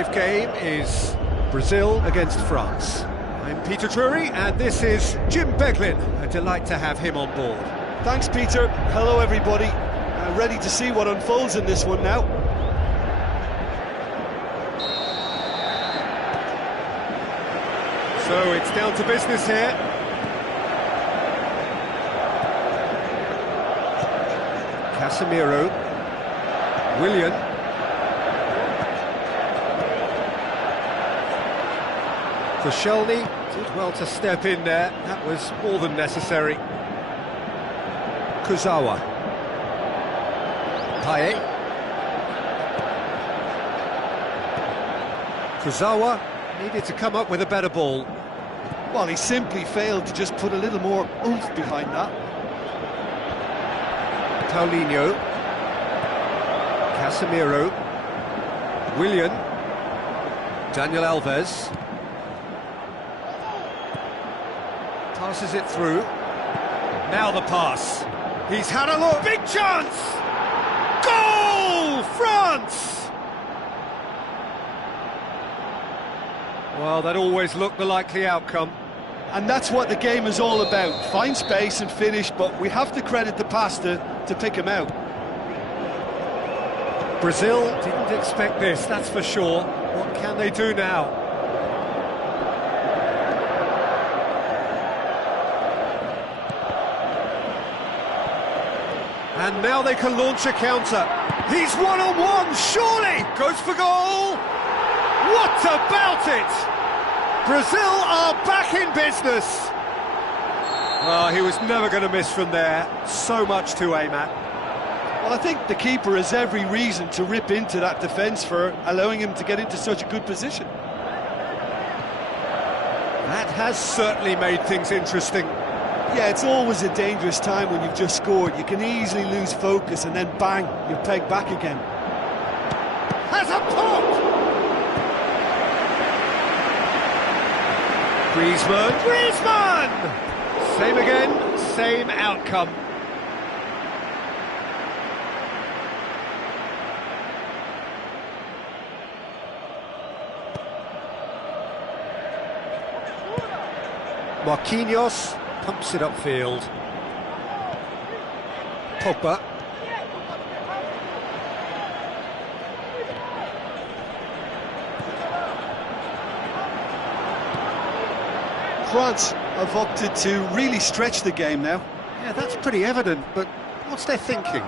live game is Brazil against France. I'm Peter Drury, and this is Jim Beglin. A delight to have him on board. Thanks, Peter. Hello, everybody. Ready to see what unfolds in this one now. So it's down to business here. Casemiro, Willian. Koscielny did well to step in there. That was more than necessary. Kurzawa. Payet. Kurzawa needed to come up with a better ball. Well, he simply failed to just put a little more oomph behind that. Paulinho. Casemiro. Willian. Daniel Alves. Passes it through. Now the pass. He's had a look. Big chance! Goal! France! Well, that always looked the likely outcome. And that's what the game is all about. Find space and finish, but we have to credit the passer to pick him out. Brazil didn't expect this, that's for sure. What can they do now? And now they can launch a counter. He's one-on-one, surely! Goes for goal! What about it? Brazil are back in business! Well, he was never going to miss from there. So much to aim at. Well, I think the keeper has every reason to rip into that defence for allowing him to get into such a good position. That has certainly made things interesting. Yeah, it's always a dangerous time when you've just scored. You can easily lose focus and then bang, you're pegged back again. Has a pop! Griezmann! Same again, same outcome. Marquinhos pumps it upfield. Pogba. France have opted to really stretch the game now. Yeah, that's pretty evident, but what's their thinking?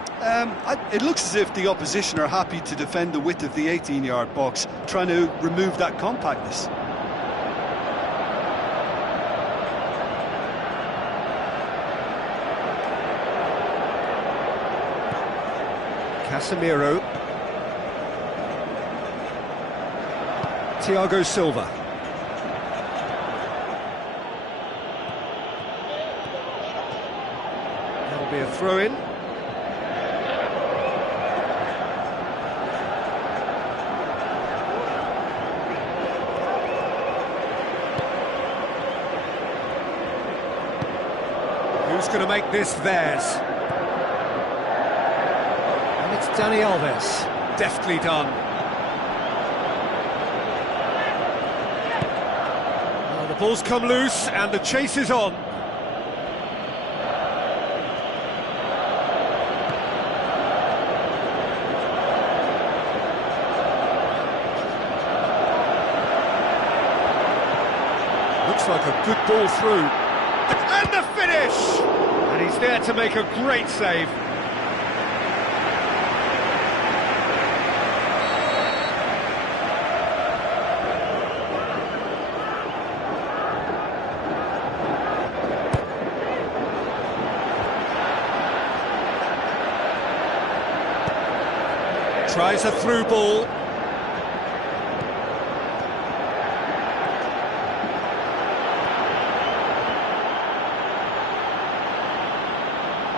It looks as if the opposition are happy to defend the width of the 18-yard box, trying to remove that compactness. Casemiro. Thiago Silva. That'll be a throw-in. Who's going to make this theirs? Dani Alves, deftly done. Well, the ball's come loose and the chase is on. Looks like a good ball through. And the finish! And he's there to make a great save. Tries a through ball.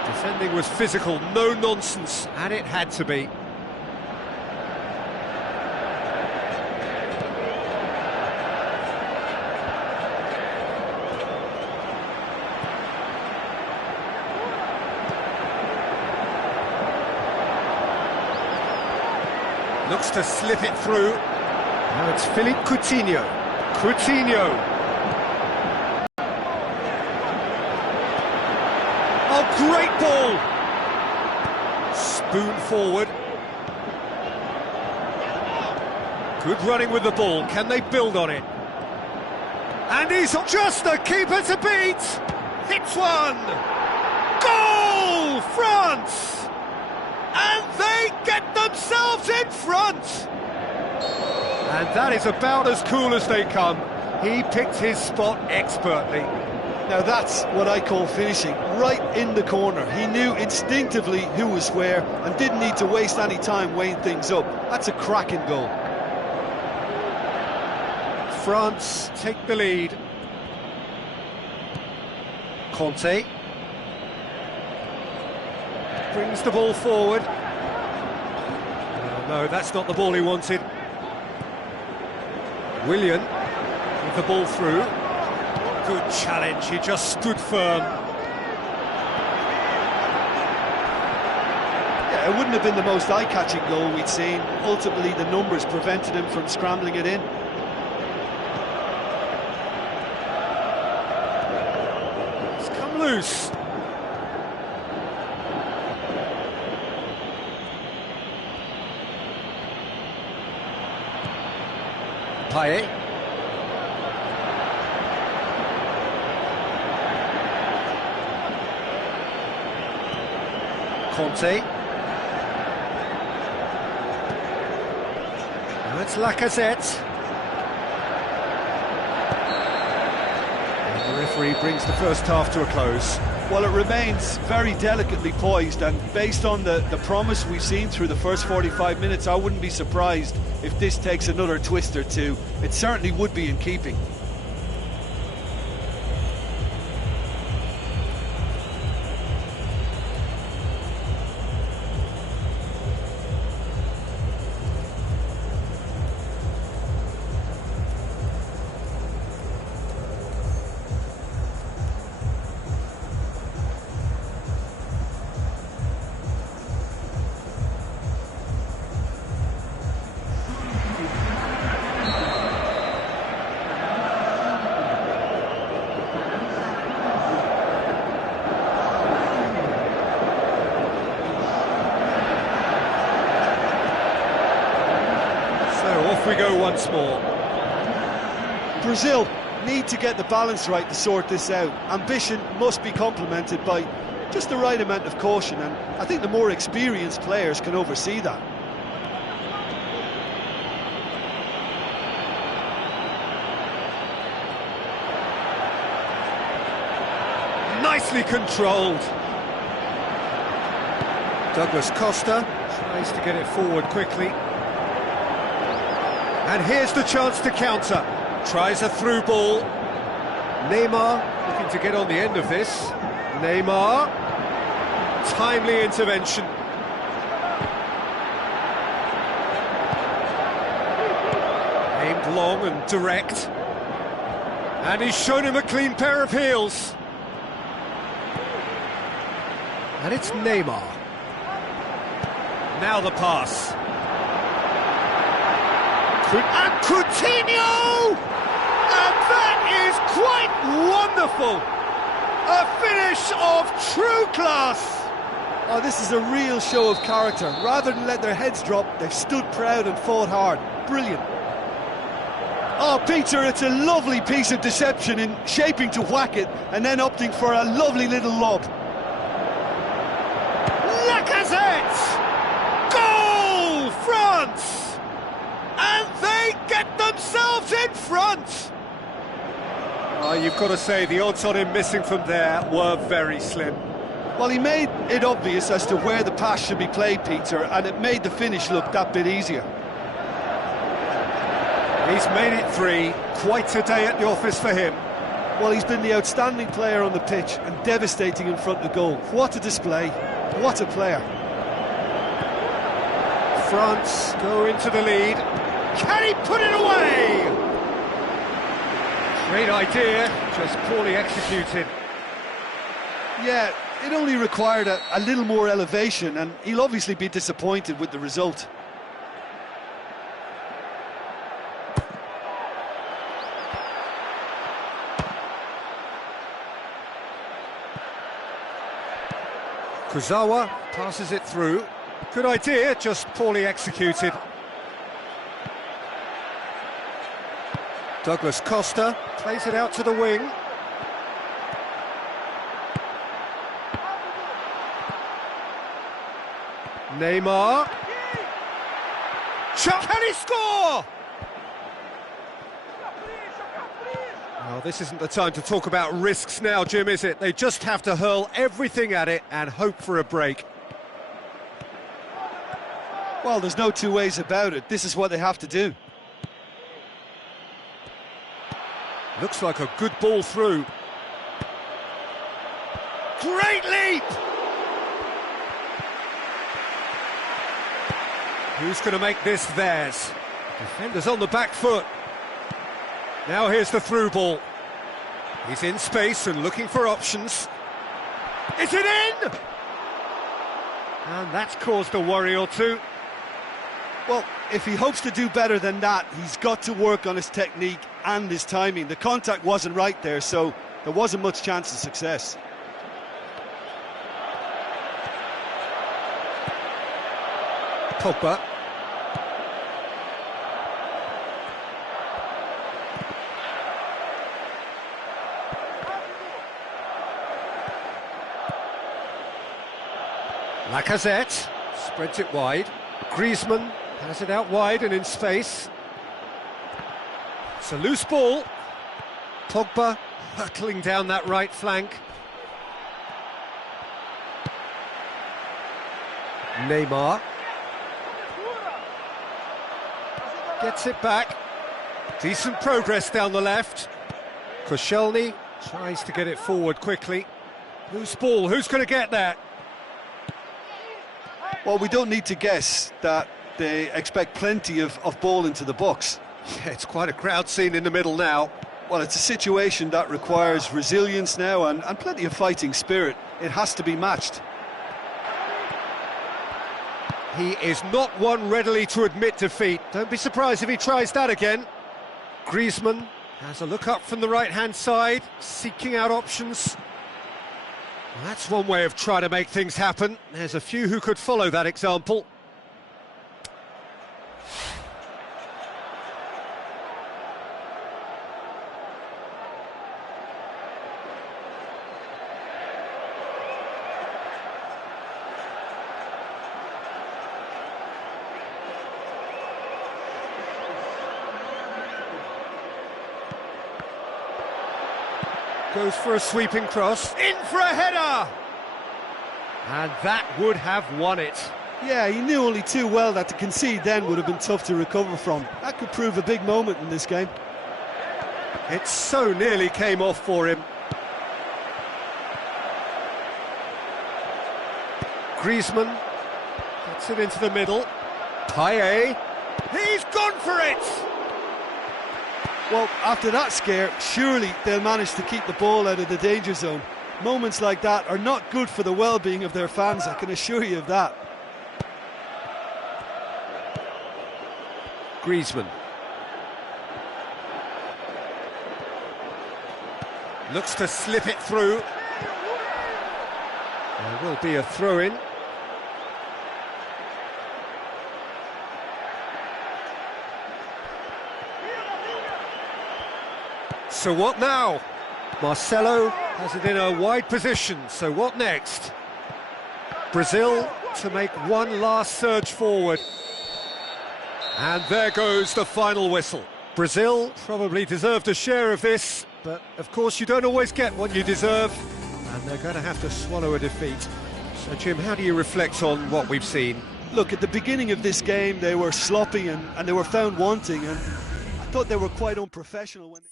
Defending was physical, no nonsense, and it had to be. Looks to slip it through. Now it's Philippe Coutinho. Coutinho. Oh, great ball! Spoon forward. Good running with the ball. Can they build on it? And he's just the keeper to beat! Hits one! Goal! France! And they get themselves in front! And that is about as cool as they come. He picked his spot expertly. Now that's what I call finishing, right in the corner. He knew instinctively who was where and didn't need to waste any time weighing things up. That's a cracking goal. France take the lead. Conte brings the ball forward. No, that's not the ball he wanted. Willian with the ball through. Good challenge, he just stood firm. Yeah, it wouldn't have been the most eye-catching goal we'd seen. Ultimately, the numbers prevented him from scrambling it in. It's come loose. Payet. Conte. Now it's Lacazette. And the referee brings the first half to a close. Well, it remains very delicately poised, and based on the promise we've seen through the first 45 minutes, I wouldn't be surprised if this takes another twist or two. It certainly would be in keeping. Off we go once more. Brazil need to get the balance right to sort this out. Ambition must be complemented by just the right amount of caution, and I think the more experienced players can oversee that. Nicely controlled. Douglas Costa tries to get it forward quickly. And here's the chance to counter. Tries a through ball. Neymar looking to get on the end of this. Neymar. Timely intervention. Aimed long and direct. And he's shown him a clean pair of heels. And it's Neymar. Now the pass. And Coutinho! And that is quite wonderful! A finish of true class! Oh, this is a real show of character. Rather than let their heads drop, they've stood proud and fought hard. Brilliant. Oh, Peter, it's a lovely piece of deception in shaping to whack it and then opting for a lovely little lob. Lacazette! Goal! France! And they get themselves in front! Oh, you've got to say, the odds on him missing from there were very slim. Well, he made it obvious as to where the pass should be played, Peter, and it made the finish look that bit easier. He's made it 3. Quite a day at the office for him. Well, he's been the outstanding player on the pitch and devastating in front of goal. What a display. What a player. France go into the lead. Can he put it away? Great idea, just poorly executed. Yeah, it only required a little more elevation, and he'll obviously be disappointed with the result. Kuzawa passes it through. Good idea, just poorly executed. Douglas Costa plays it out to the wing. Neymar. Can he score? Well, this isn't the time to talk about risks now, Jim, is it? They just have to hurl everything at it and hope for a break. Well, there's no two ways about it. This is what they have to do. Looks like a good ball through. Great leap! Who's going to make this theirs? Defenders on the back foot. Now here's the through ball. He's in space and looking for options. Is it in? And that's caused a worry or two. Well, if he hopes to do better than that, he's got to work on his technique and his timing. The contact wasn't right there, so there wasn't much chance of success. Pogba. Lacazette spreads it wide. Griezmann has it out wide and in space. It's a loose ball. Pogba hurtling down that right flank. Neymar gets it back. Decent progress down the left. Koscielny tries to get it forward quickly. Loose ball, who's going to get that? Well, we don't need to guess that they expect plenty of ball into the box. Yeah, it's quite a crowd scene in the middle now. Well, it's a situation that requires resilience now and plenty of fighting spirit. It has to be matched. He is not one readily to admit defeat. Don't be surprised if he tries that again. Griezmann has a look up from the right-hand side, seeking out options. Well, that's one way of trying to make things happen. There's a few who could follow that example. Goes for a sweeping cross, in for a header! And that would have won it. Yeah, he knew only too well that to concede then would have been tough to recover from. That could prove a big moment in this game. It so nearly came off for him. Griezmann gets it into the middle. Payet, he's gone for it! Well, after that scare, surely they'll manage to keep the ball out of the danger zone. Moments like that are not good for the well-being of their fans, I can assure you of that. Griezmann. Looks to slip it through. There will be a throw-in. So what now? Marcelo has it in a wide position, so what next? Brazil to make one last surge forward. And there goes the final whistle. Brazil probably deserved a share of this, but of course you don't always get what you deserve, and they're going to have to swallow a defeat. So Jim, how do you reflect on what we've seen? Look, at the beginning of this game they were sloppy and they were found wanting, and I thought they were quite unprofessional when they...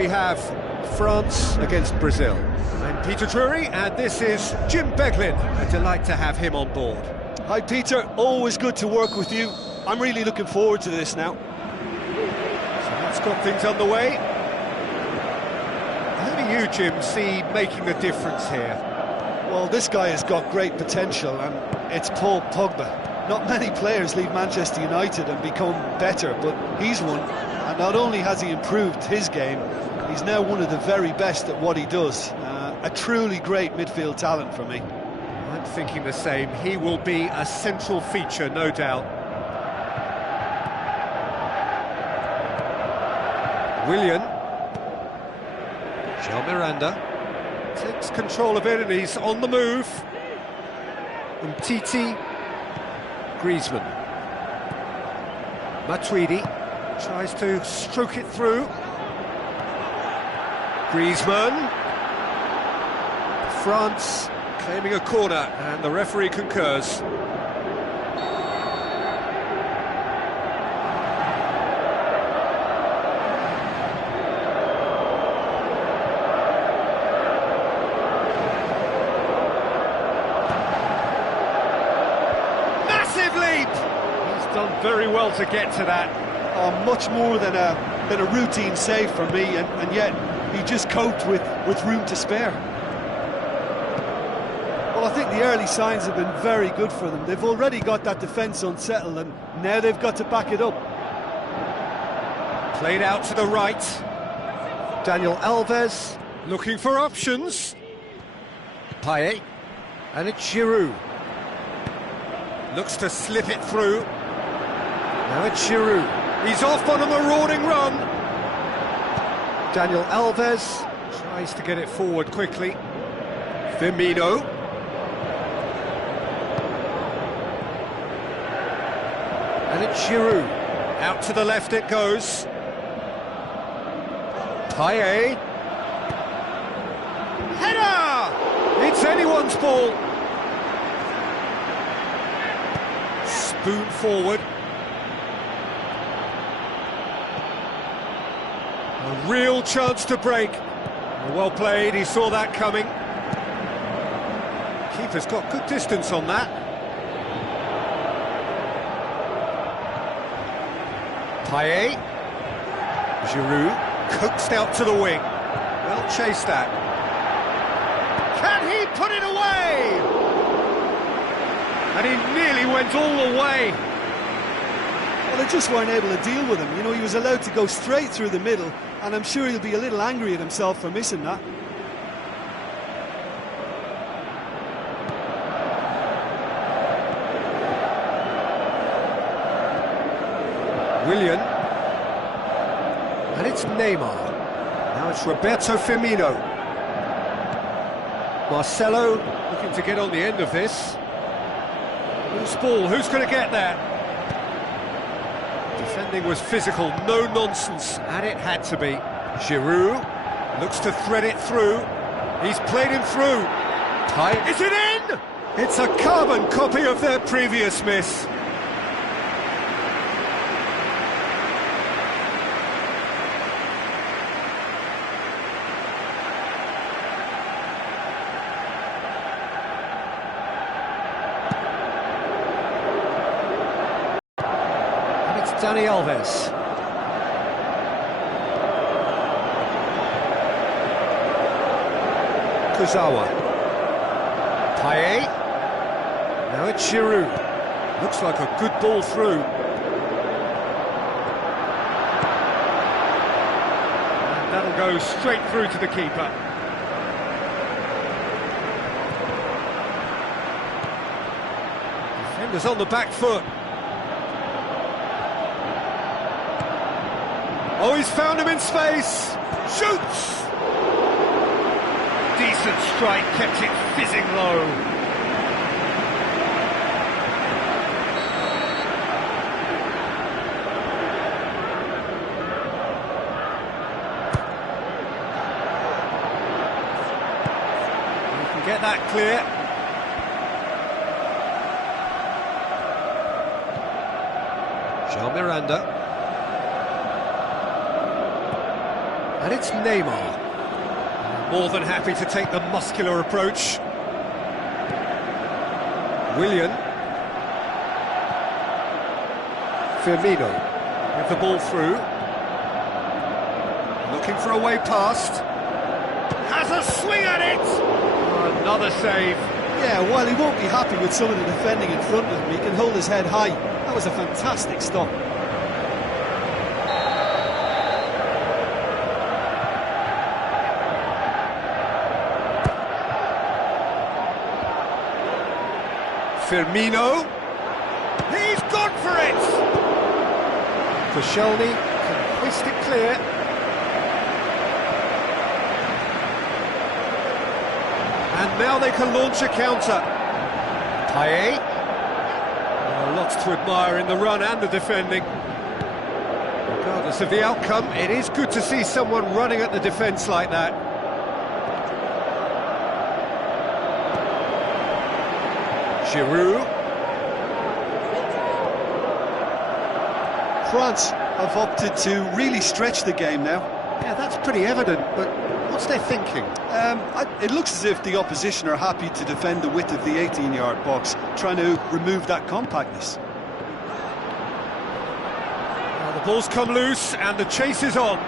we have France against Brazil. I'm Peter Drury, and this is Jim Beglin. A delight to have him on board. Hi Peter, always good to work with you. I'm really looking forward to this now. So that's got things underway. How do you, Jim, see making a difference here? Well, this guy has got great potential, and it's Paul Pogba. Not many players leave Manchester United and become better, but he's one. And not only has he improved his game, he's now one of the very best at what he does. A truly great midfield talent for me. I'm thinking the same. He will be a central feature, no doubt. Willian. Jean Miranda takes control of it and he's on the move. Umtiti. Griezmann. Matuidi tries to stroke it through. Griezmann. France claiming a corner, and the referee concurs. Massive leap! He's done very well to get to that. Much more than a routine save for me, and yet he just coped with room to spare. Well, I think the early signs have been very good for them. They've already got that defence unsettled, and now they've got to back it up. Played out to the right. Daniel Alves looking for options. Payet, and it's Giroud. Looks to slip it through. Now it's Giroud. He's off on a marauding run. Daniel Alves tries to get it forward quickly. Firmino. And it's Giroud. Out to the left it goes. Payet. Header! It's anyone's ball. Spoon forward. A real chance to break. Well played, he saw that coming. Keeper's got good distance on that. Payet. Giroud coaxed out to the wing. Well chased that. Can he put it away? And he nearly went all the way. Well, they just weren't able to deal with him. You know, he was allowed to go straight through the middle, and I'm sure he'll be a little angry at himself for missing that. Willian. And it's Neymar. Now it's Roberto Firmino. Marcelo looking to get on the end of this. Loose ball, who's going to get there? Defending was physical, no nonsense, and it had to be. Giroud looks to thread it through. He's played him through. Is it in? It's a carbon copy of their previous miss. Dani Alves. Kurzawa. Payet. Now it's Giroud. Looks like a good ball through. And that'll go straight through to the keeper. Defenders on the back foot. Oh, he's found him in space. Shoots! Decent strike, kept it fizzing low. You can get that clear. Jean Miranda. And And it's Neymar. More than happy to take the muscular approach. Willian. Firmino. With the ball through. Looking for a way past. Has a swing at it! Another save. Yeah, while he won't be happy with some of the defending in front of him, he can hold his head high. That was a fantastic stop. Firmino. He's gone for it! Koscielny can hoist it clear. And now they can launch a counter. Payet. Lots to admire in the run and the defending. Regardless of the outcome, it is good to see someone running at the defence like that. Giroud. France have opted to really stretch the game now. Yeah, that's pretty evident, but what's their thinking? It looks as if the opposition are happy to defend the width of the 18-yard box, trying to remove that compactness. Well, the ball's come loose and the chase is on.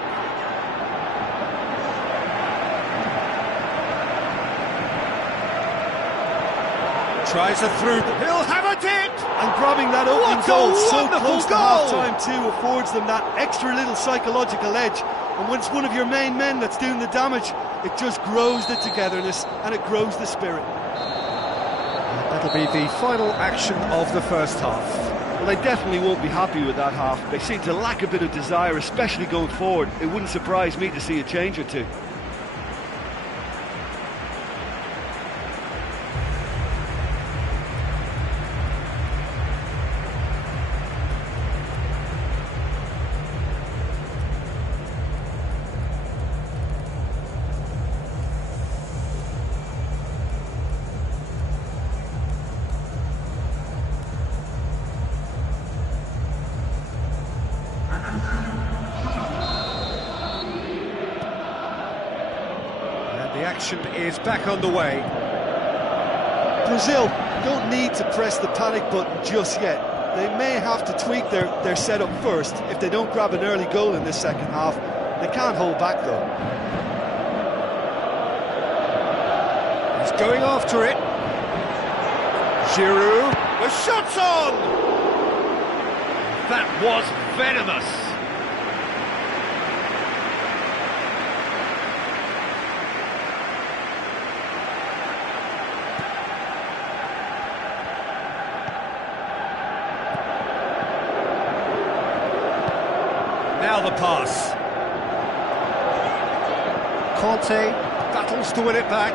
Tries a through, he'll have a dip! And grabbing that opening What a goal so wonderful close to goal! half-time too affords them that extra little psychological edge. And when it's one of your main men that's doing the damage, it just grows the togetherness and it grows the spirit. That'll be the final action of the first half. Well, they definitely won't be happy with that half. They seem to lack a bit of desire, especially going forward. It wouldn't surprise me to see a change or two. The action is back underway. Brazil don't need to press the panic button just yet. They may have to tweak their setup first if they don't grab an early goal in this second half. They can't hold back though. He's going after it. Giroud. The shot's on! That was venomous. Now the pass. Conte battles to win it back.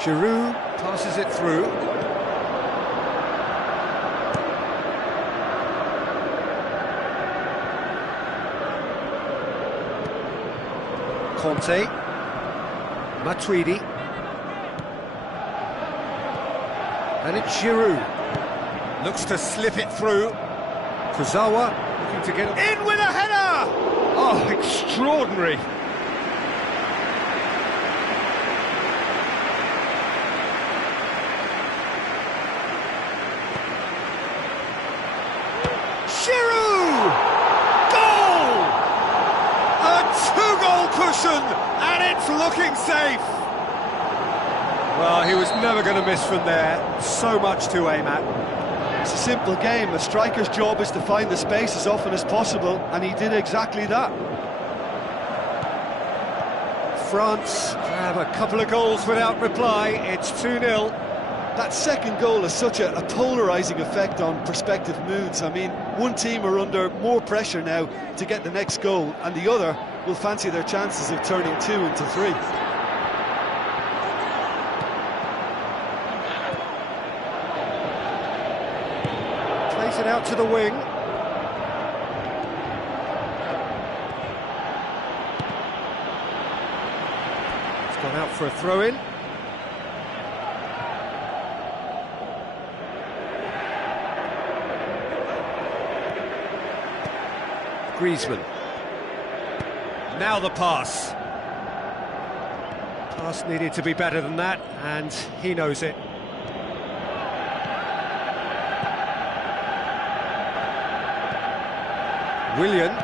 Giroud passes it through. Conte. Matuidi. And it's Giroud. Looks to slip it through. Kurzawa looking to get in with a header! Oh, extraordinary. Giroud! Goal! A two-goal cushion, and it's looking safe. Well, he was never going to miss from there. So much to aim at. It's a simple game. A striker's job is to find the space as often as possible, and he did exactly that. France have a couple of goals without reply. It's 2-0. That second goal has such a polarising effect on prospective moods. I mean, one team are under more pressure now to get the next goal, and the other will fancy their chances of turning 2 into 3. Plays it out to the wing. It's gone out for a throw-in. Griezmann. Now the pass. Pass needed to be better than that, and he knows it. Willian.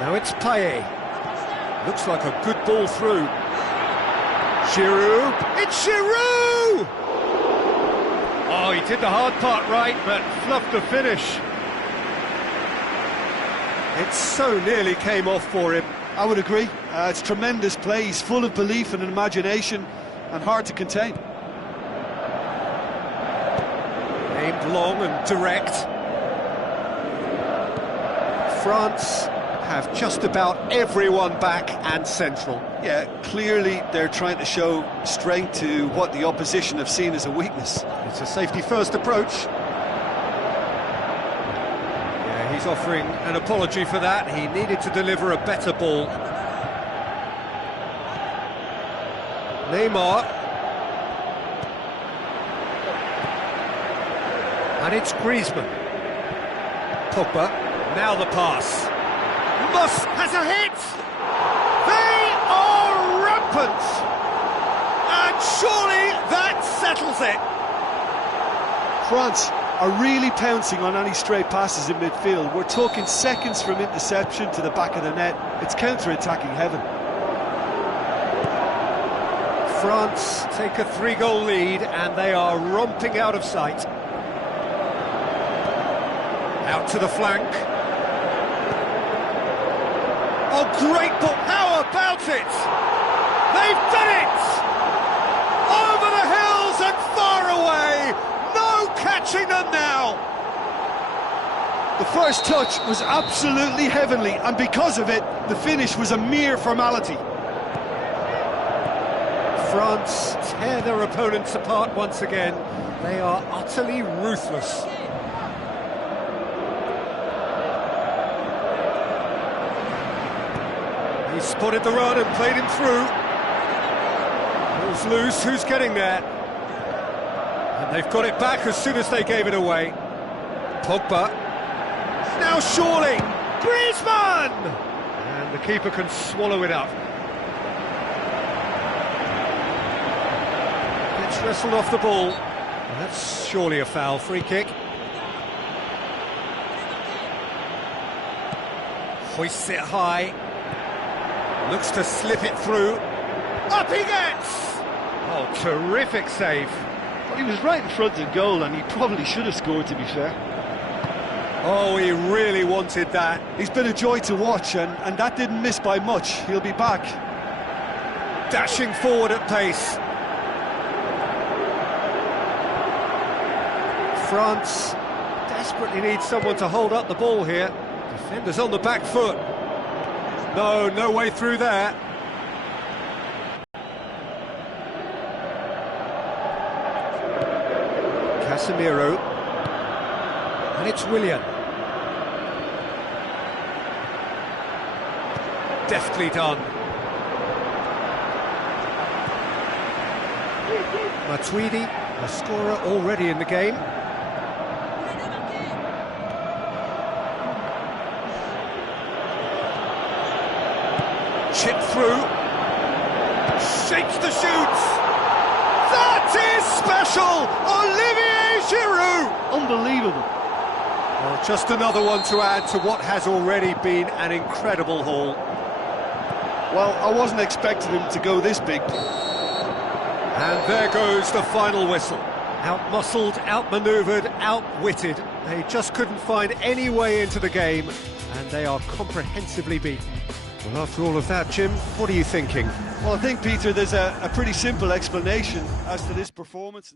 Now it's Payet. Looks like a good ball through. Giroud. It's Giroud! Oh, he did the hard part right, but fluffed the finish. It so nearly came off for him. I would agree. It's tremendous play. He's full of belief and imagination and hard to contain. Aimed long and direct. France have just about everyone back and central. Yeah, clearly they're trying to show strength to what the opposition have seen as a weakness. It's a safety-first approach. Yeah, he's offering an apology for that. He needed to deliver a better ball. Neymar. And it's Griezmann. Pogba. Now the pass. Moss has a hit! They are rampant! And surely that settles it! France are really pouncing on any stray passes in midfield. We're talking seconds from interception to the back of the net. It's counter-attacking heaven. France take a 3-goal lead and they are romping out of sight. Out to the flank. Oh, great ball! How about it? They've done it! Over the hills and far away! No catching them now! The first touch was absolutely heavenly, and because of it, the finish was a mere formality. France tear their opponents apart once again. They are utterly ruthless. He spotted the run and played him through. Ball's loose, who's getting there? And they've got it back as soon as they gave it away. Pogba. Now surely, Griezmann! And the keeper can swallow it up. Gets wrestled off the ball. And that's surely a foul, free kick. Hoists it high. Looks to slip it through. Up he gets! Oh, terrific save. Well, he was right in front of goal, and he probably should have scored, to be fair. Oh, he really wanted that. He's been a joy to watch, and that didn't miss by much. He'll be back. Dashing forward at pace. France desperately needs someone to hold up the ball here. Defenders on the back foot. No way through there. Casemiro. And it's Willian. Deftly done. Matuidi, a scorer already in the game. Chip through, shapes the shoots. That is special, Olivier Giroud. Unbelievable. Well, just another one to add to what has already been an incredible haul. Well, I wasn't expecting him to go this big. And there goes the final whistle. Out-muscled, out-manoeuvred, outwitted. They just couldn't find any way into the game, and they are comprehensively beaten. Well, after all of that, Jim, what are you thinking? Well, I think, Peter, there's a pretty simple explanation as to this performance.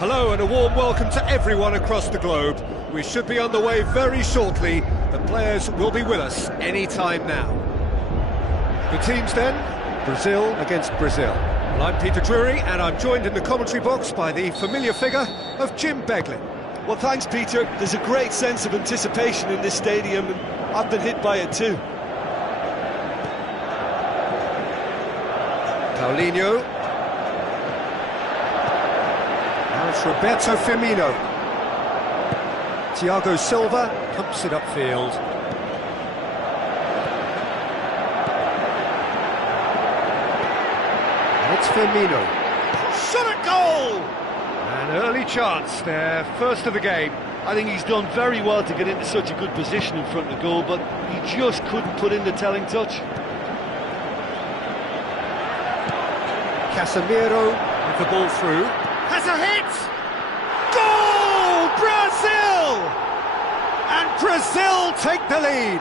Hello and a warm welcome to everyone across the globe. We should be on the way very shortly. The players will be with us any time now. The teams then, Brazil against Brazil. Well, I'm Peter Drury and I'm joined in the commentary box by the familiar figure of Jim Beglin. Well, thanks, Peter. There's a great sense of anticipation in this stadium, and I've been hit by it too. Paulinho. Now it's Roberto Firmino. Thiago Silva pumps it upfield. And it's Firmino. Shot at goal! An early chance there, first of the game. I think he's done very well to get into such a good position in front of the goal, but he just couldn't put in the telling touch. Casemiro with the ball through. Has a hit! Goal! Brazil! And Brazil take the lead.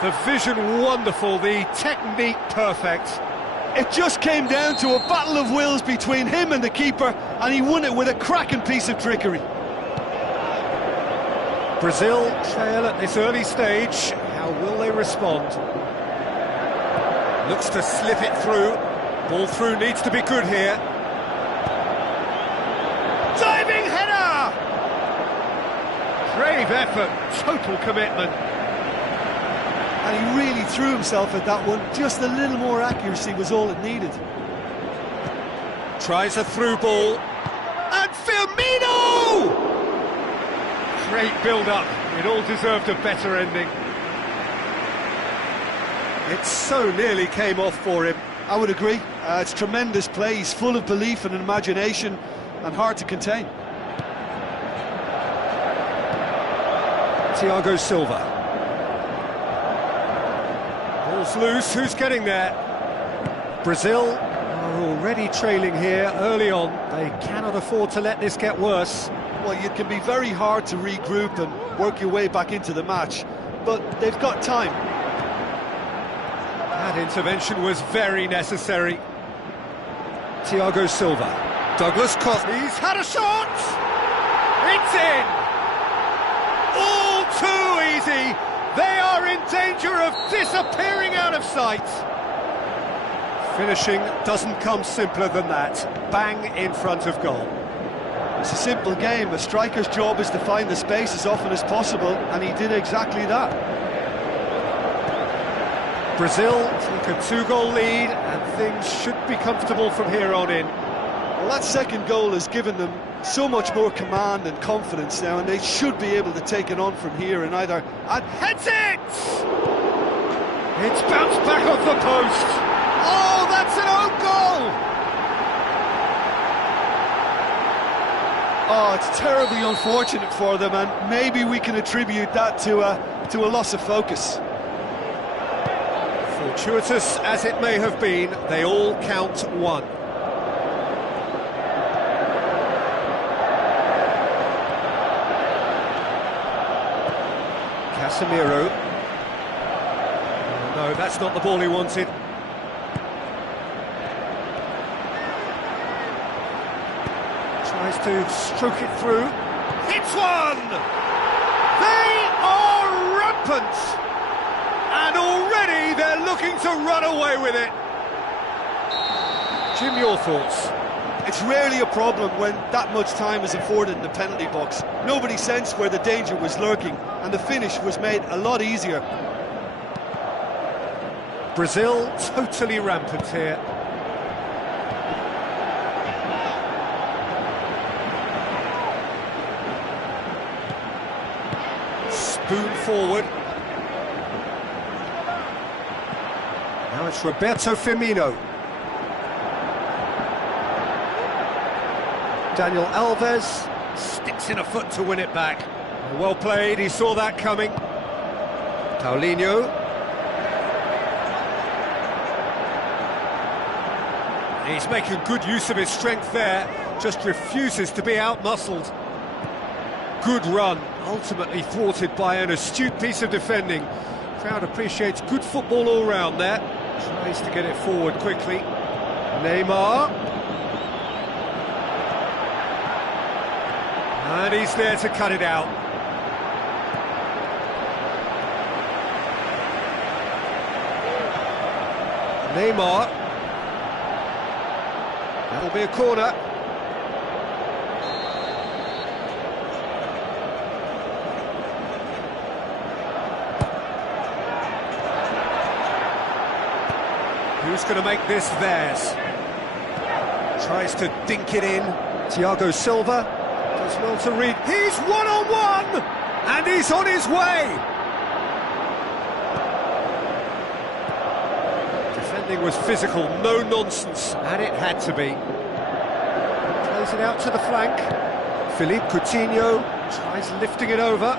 The vision wonderful, the technique perfect. It just came down to a battle of wills between him and the keeper, and he won it with a cracking piece of trickery. Brazil trail at this early stage. How will they respond? Looks to slip it through. Ball through needs to be good here. Diving header! Brave effort, total commitment. And he really threw himself at that one. Just a little more accuracy was all it needed. Tries a through ball. And Firmino! Great build-up. It all deserved a better ending. It so nearly came off for him. I would agree. It's tremendous play. He's full of belief and imagination and hard to contain. Thiago Silva. Ball's loose. Who's getting there? Brazil are already trailing here early on. They cannot afford to let this get worse. Well, it can be very hard to regroup and work your way back into the match, but they've got time. That intervention was very necessary. Thiago Silva. Douglas Costa. He's had a shot! It's in! All too easy! They are in danger of disappearing out of sight! Finishing doesn't come simpler than that. Bang in front of goal. It's a simple game. A striker's job is to find the space as often as possible, and he did exactly that. Brazil take a 2-goal lead, and things should be comfortable from here on in. Well, that second goal has given them so much more command and confidence now, and they should be able to take it on from here and either... And heads it! It's bounced back off the post. Oh, that's an own goal! Oh, it's terribly unfortunate for them, and maybe we can attribute that to a loss of focus. Fortuitous as it may have been, they all count one. Casemiro. No, that's not the ball he wanted. Tries to stroke it through. Hits one! They are rampant! And already they're looking to run away with it. Jim, your thoughts? It's rarely a problem when that much time is afforded in the penalty box. Nobody sensed where the danger was lurking, and the finish was made a lot easier. Brazil totally rampant here. Spoon forward. Now it's Roberto Firmino. Daniel Alves sticks in a foot to win it back. Well played, he saw that coming. Paulinho. He's making good use of his strength there, just refuses to be out-muscled. Good run, ultimately thwarted by an astute piece of defending. Crowd appreciates good football all round there. Tries to get it forward quickly. Neymar. And he's there to cut it out. Neymar. That'll be a corner. Who's going to make this theirs? Tries to dink it in. Thiago Silva does well to read. He's one-on-one! And he's on his way! Defending was physical, no nonsense, and it had to be. Plays it out to the flank. Philippe Coutinho tries lifting it over.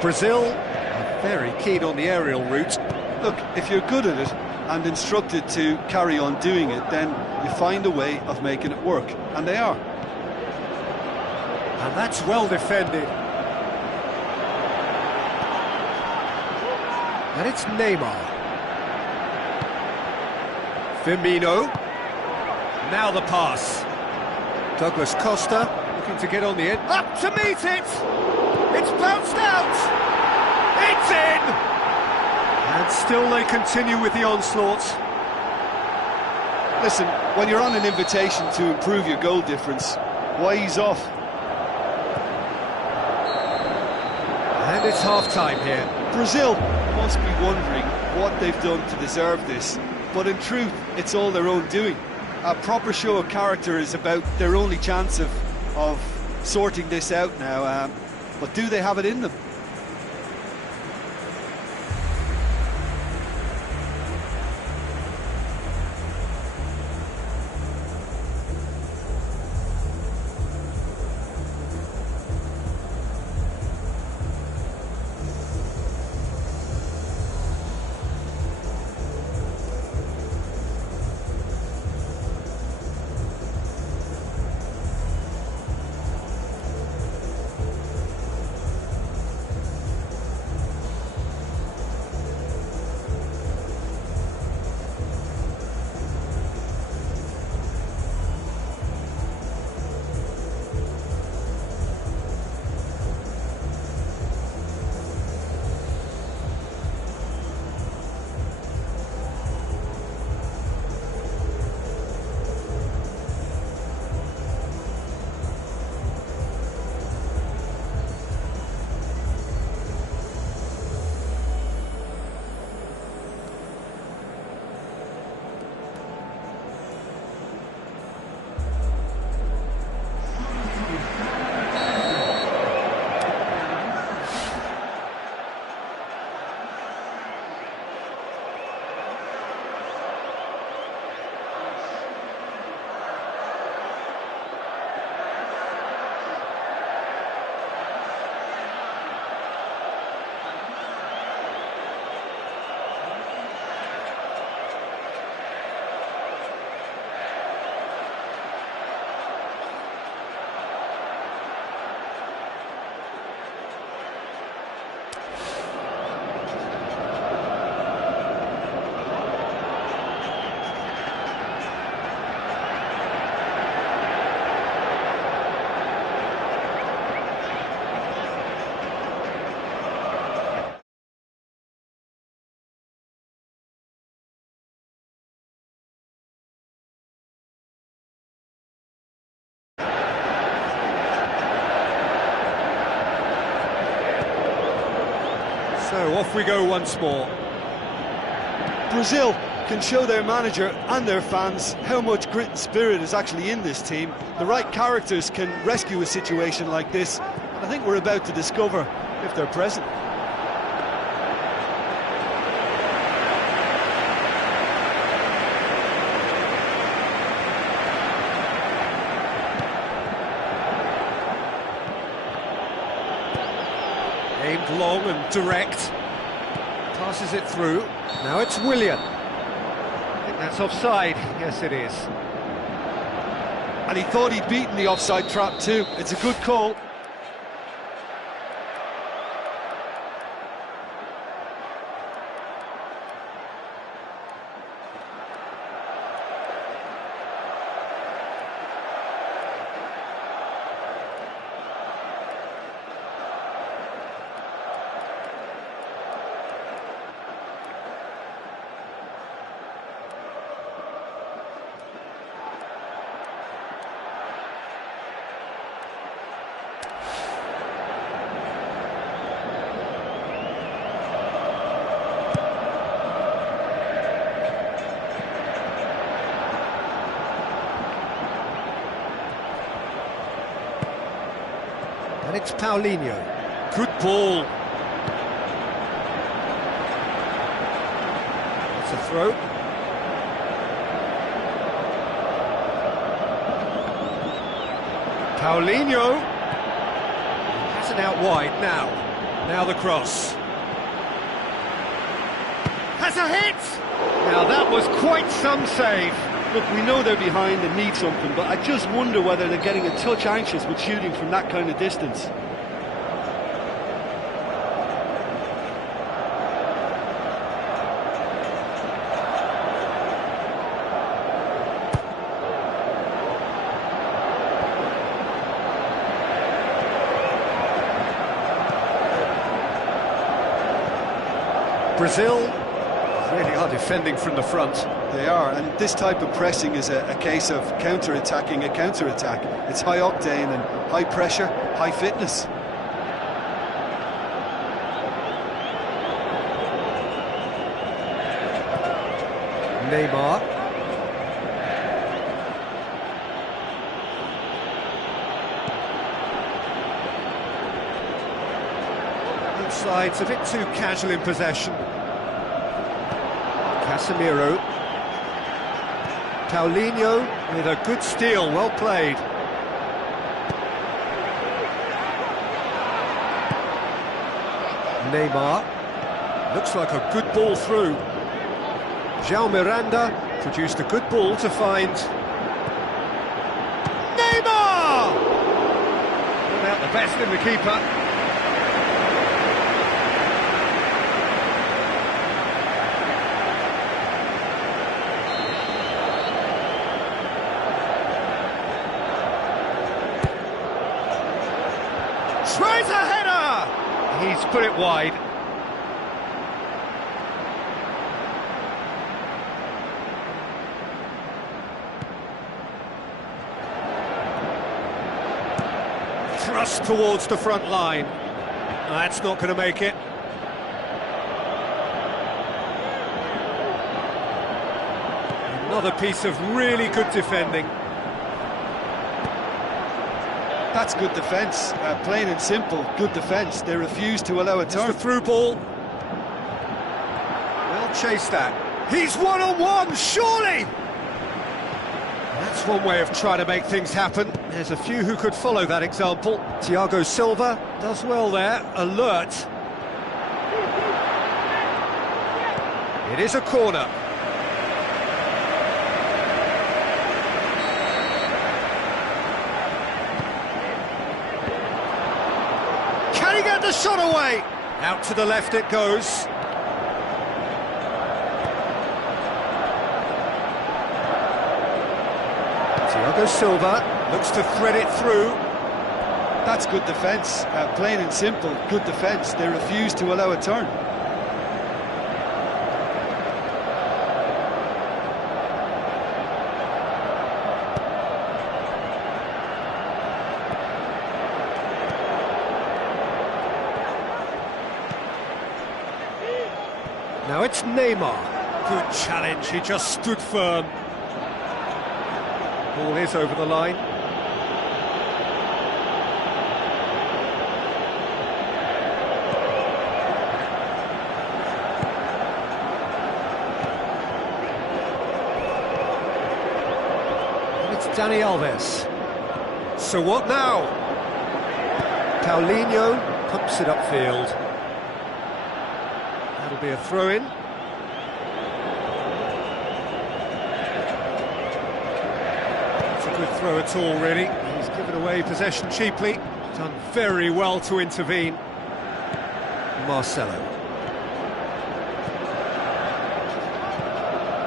Brazil are very keen on the aerial route. Look, if you're good at it and instructed to carry on doing it, then you find a way of making it work, and they are. And that's well defended. And it's Neymar. Firmino. Now the pass. Douglas Costa looking to get on the end. Up to meet it! It's bounced out! It's in! And still they continue with the onslaught. Listen, when you're on an invitation to improve your goal difference, why ease off? And it's half-time here. Brazil must be wondering what they've done to deserve this, but in truth, it's all their own doing. A proper show of character is about their only chance of sorting this out now, but do they have it in them? So off we go once more. Brazil can show their manager and their fans how much grit and spirit is actually in this team. The right characters can rescue a situation like this, and I think we're about to discover if they're present. Aimed long and direct. Passes it through. Now it's Willian. I think that's offside. Yes, it is. And he thought he'd beaten the offside trap too. It's a good call. It's Paulinho. Good ball. It's a throw. Paulinho has it out wide now. Now the cross. Has a hit! Now that was quite some save. Look, we know they're behind and need something, but I just wonder whether they're getting a touch anxious with shooting from that kind of distance. Brazil really are defending from the front. They are, and this type of pressing is a case of counter-attacking a counter-attack. It's high octane and high pressure, high fitness. Neymar. Both sides a bit too casual in possession. Casemiro. Paulinho with a good steal, well played. Neymar. Looks like a good ball through. João Miranda produced a good ball to find Neymar! Not out the best in the keeper. Tries a header! He's put it wide. Thrust towards the front line. That's not going to make it. Another piece of really good defending. That's good defence, plain and simple, good defence. They refuse to allow a turn. It's the through ball. Well chased that. He's one-on-one, surely! That's one way of trying to make things happen. There's a few who could follow that example. Thiago Silva does well there, alert. It is a corner. Can he get the shot away? Out to the left it goes. Thiago Silva looks to thread it through. That's good defence, plain and simple, good defence. They refuse to allow a turn. Now it's Neymar. Good challenge, he just stood firm. Ball is over the line. And it's Dani Alves. So what now? Paulinho pumps it upfield. That'll be a throw-in. Good throw at all, really. He's given away possession cheaply. Done very well to intervene. Marcelo.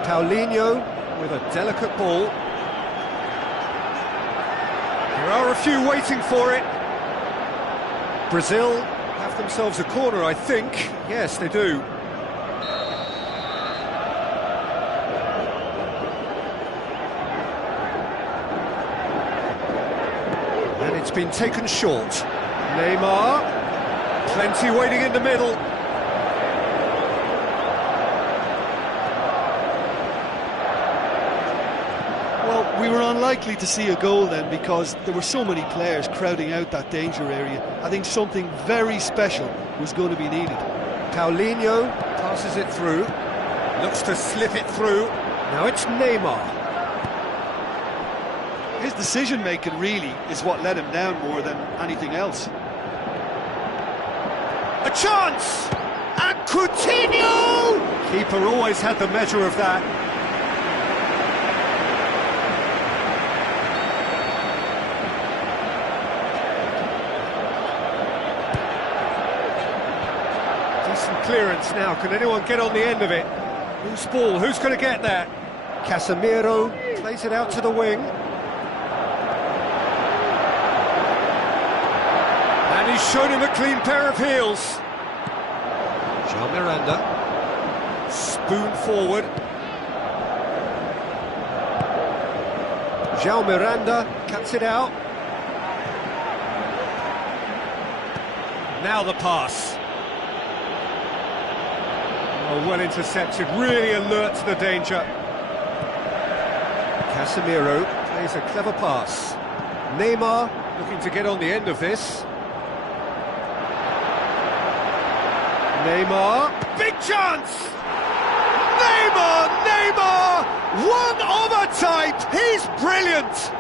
Paulinho with a delicate ball. There are a few waiting for it. Brazil have themselves a corner, I think. Yes, they do. It's been taken short. Neymar, plenty waiting in the middle. Well, We were unlikely to see a goal then because there were so many players crowding out that danger area. I think something very special was going to be needed. Paulinho passes it through, looks to slip it through. Now it's Neymar. His decision-making really is what let him down more than anything else. A chance! And Coutinho! Keeper always had the measure of that. Decent clearance now. Can anyone get on the end of it? Loose ball. Who's going to get there? Casemiro plays it out to the wing. And he's shown him a clean pair of heels. Jean Miranda. Spoon forward. João Miranda cuts it out. Now the pass. Oh, well intercepted, really alert to the danger. Casemiro plays a clever pass. Neymar looking to get on the end of this. Neymar, big chance! Neymar! One of a type! He's brilliant!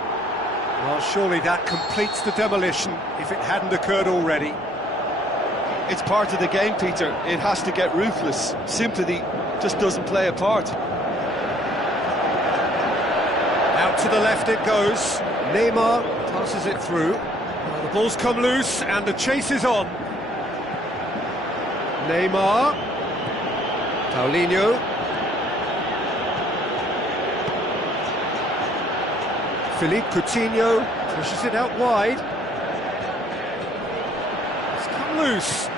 Well, surely that completes the demolition if it hadn't occurred already. It's part of the game, Peter. It has to get ruthless. Sympathy just doesn't play a part. Out to the left it goes. Neymar passes it through. Well, the ball's come loose and the chase is on. Neymar. Paulinho. Philippe Coutinho pushes it out wide. It's come loose.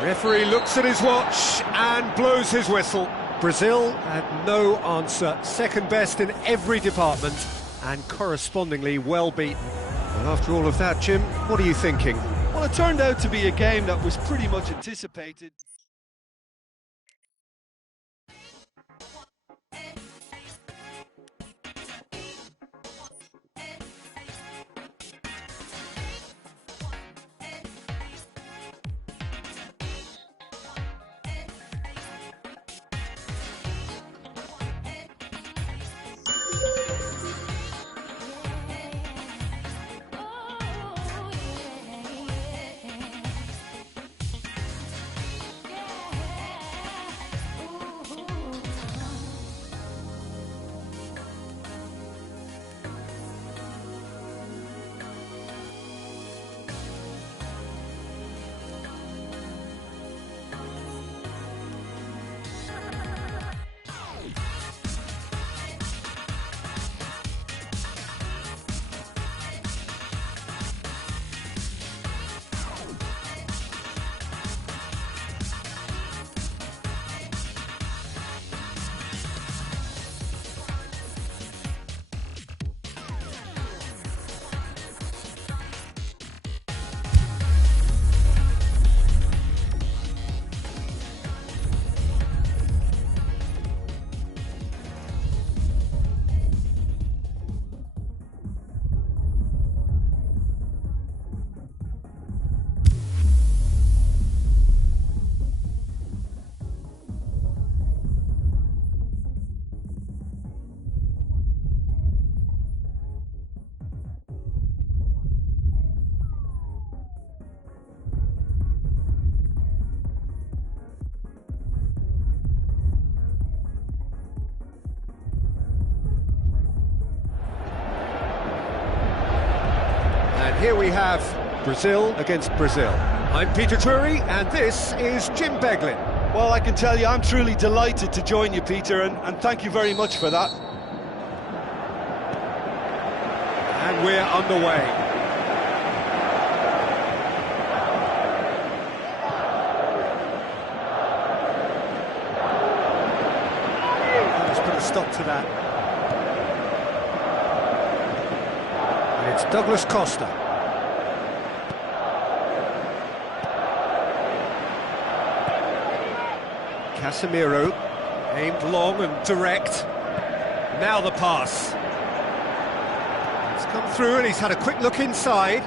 Referee looks at his watch and blows his whistle. Brazil had no answer. Second best in every department and correspondingly well beaten. Well, after all of that, Jim, what are you thinking? Well, it turned out to be a game that was pretty much anticipated. Here we have Brazil against Brazil. I'm Peter Drury, and this is Jim Beglin. Well, I can tell you I'm truly delighted to join you, Peter, and thank you very much for that. And we're underway. Let's put a stop to that. And it's Douglas Costa. Casemiro, aimed long and direct. Now the pass. It's come through and he's had a quick look inside.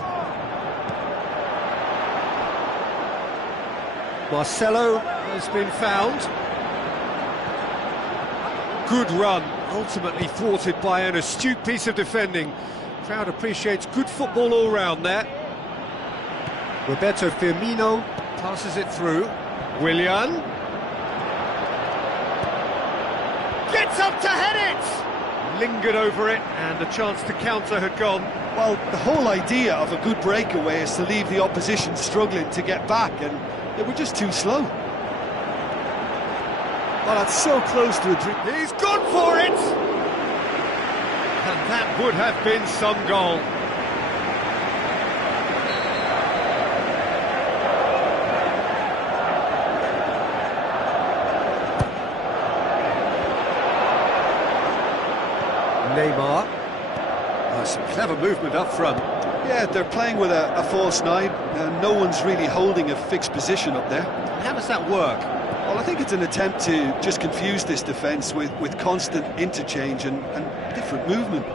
Marcelo has been found. Good run, ultimately thwarted by an astute piece of defending. Crowd appreciates good football all round there. Roberto Firmino passes it through. Willian gets up to head it! Lingered over it, and the chance to counter had gone. Well, the whole idea of a good breakaway is to leave the opposition struggling to get back, and they were just too slow. Well, that's so close to a dream. He's gone for it! And that would have been some goal. Neymar. Oh, some clever movement up front. Yeah, they're playing with a false nine, and no one's really holding a fixed position up there. How does that work? Well, I think it's an attempt to just confuse this defence with constant interchange and different movement.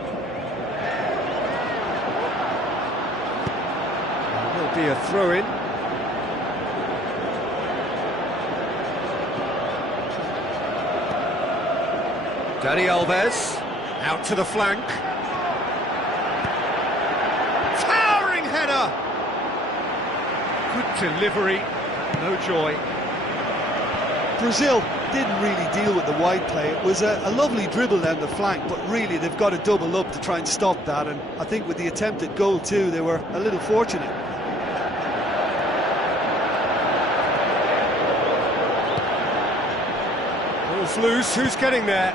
There will be a throw-in. Dani Alves, out to the flank. Towering header! Good delivery, no joy. Brazil didn't really deal with the wide play. It was a lovely dribble down the flank, but really they've got to double up to try and stop that, and I think with the attempted goal too, they were a little fortunate. Ball's loose, who's getting there?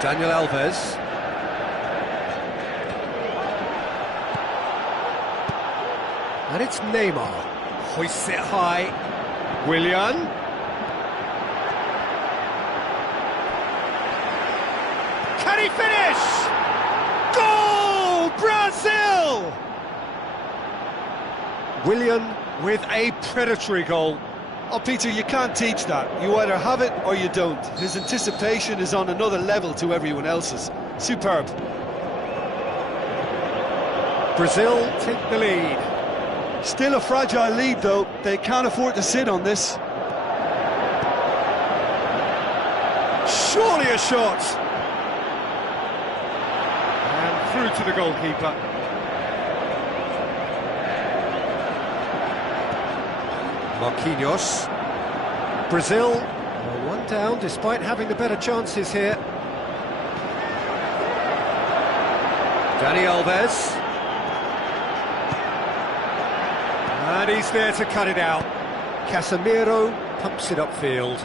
Daniel Alves. And it's Neymar. Hoists it high. Willian. Can he finish? Goal! Brazil! Willian with a predatory goal. Oh, Peter, you can't teach that. You either have it or you don't. His anticipation is on another level to everyone else's. Superb. Brazil take the lead. Still a fragile lead, though. They can't afford to sit on this. Surely a shot. And through to the goalkeeper. Marquinhos. Brazil are one down despite having the better chances here. Dani Alves. And he's there to cut it out. Casemiro pumps it upfield.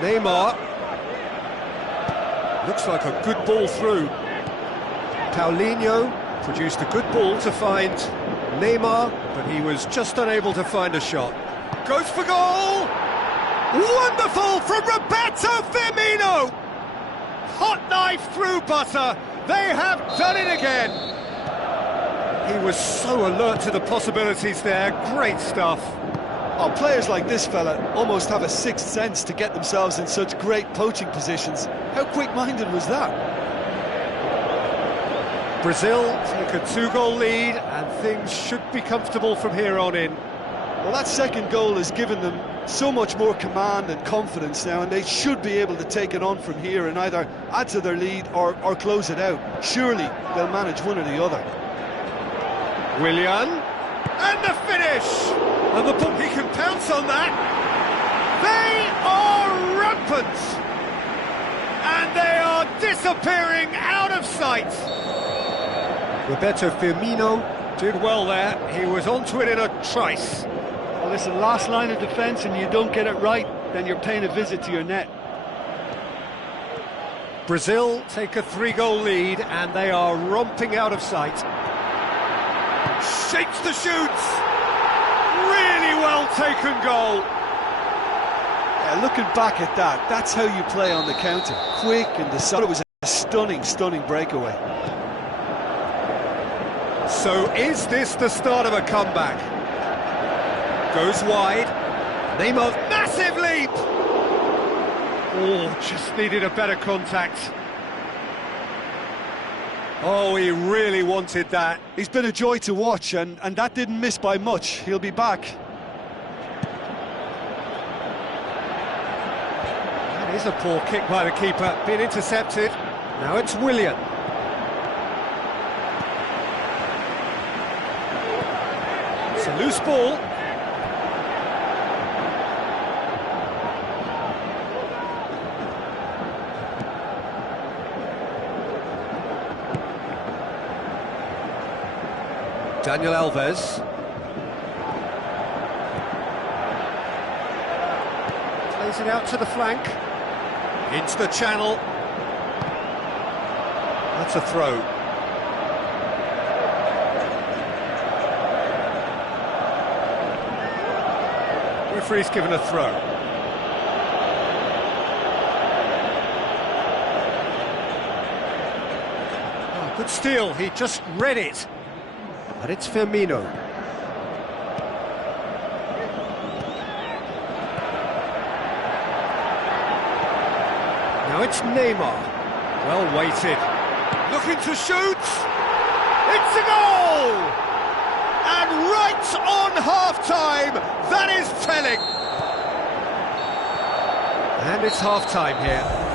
Neymar. Looks like a good ball through. Paulinho produced a good ball to find Neymar, but he was just unable to find a shot. Goes for goal! Wonderful from Roberto Firmino! Hot knife through butter. They have done it again. He was so alert to the possibilities there. Great stuff. Oh, players like this fella almost have a sixth sense to get themselves in such great poaching positions. How quick-minded was that? Brazil take a 2-goal lead, and things should be comfortable from here on in. Well, that second goal has given them so much more command and confidence now, and they should be able to take it on from here and either add to their lead or close it out. Surely they'll manage one or the other. Willian, and the finish! And the ball, he can pounce on that. They are rampant! And they are disappearing out of sight. Roberto Firmino did well there. He was onto it in a trice. Well, listen, last line of defence and you don't get it right, then you're paying a visit to your net. Brazil take a 3-goal lead and they are romping out of sight. Shapes the shoots! Really well taken goal. Yeah, looking back at that, that's how you play on the counter. Quick and decisive. It was a stunning breakaway. So is this the start of a comeback? Goes wide. Neymar, massive leap! Oh, just needed a better contact. Oh, he really wanted that. He's been a joy to watch, and that didn't miss by much. He'll be back. That is a poor kick by the keeper, being intercepted. Now it's Willian. It's a loose ball. Daniel Alves. Plays it out to the flank. Into the channel. That's a throw. Referee's given a throw. Oh, good steal, he just read it. But it's Firmino. Now it's Neymar. Well weighted. Looking to shoot. It's a goal! And right on half-time, that is telling. And it's half-time here.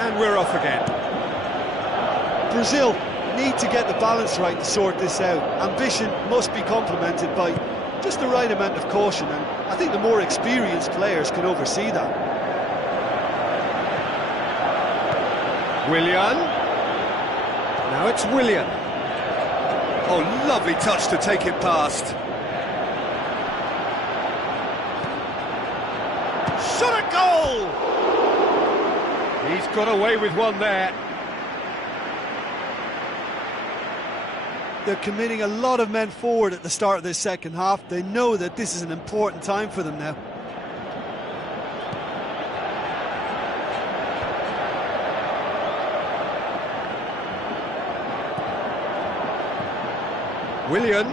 And we're off again. Brazil need to get the balance right to sort this out. Ambition must be complemented by just the right amount of caution, and I think the more experienced players can oversee that. Willian. Now it's Willian. Oh, lovely touch to take it past. Shot at goal! He's got away with one there. They're committing a lot of men forward at the start of this second half. They know that this is an important time for them now. Willian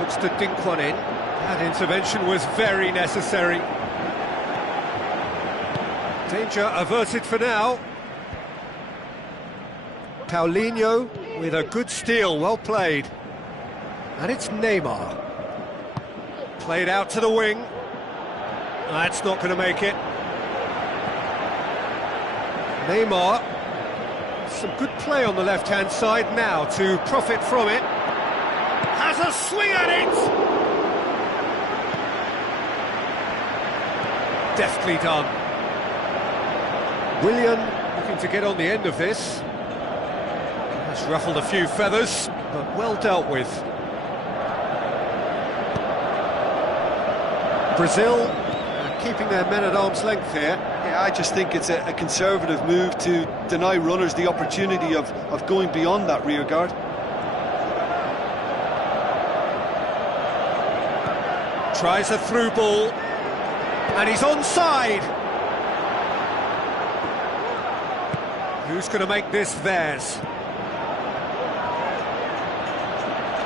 looks to dink one in. That intervention was very necessary. Danger averted for now. Paulinho with a good steal, well played. And it's Neymar. Played out to the wing. That's not going to make it. Neymar. Some good play on the left-hand side now to profit from it. Has a swing at it! Deftly done. Willian looking to get on the end of this. Has ruffled a few feathers, but well dealt with. Brazil keeping their men at arm's length here. Yeah, I just think it's a conservative move to deny runners the opportunity of going beyond that rear guard. Tries a through ball, and he's onside. Who's going to make this theirs?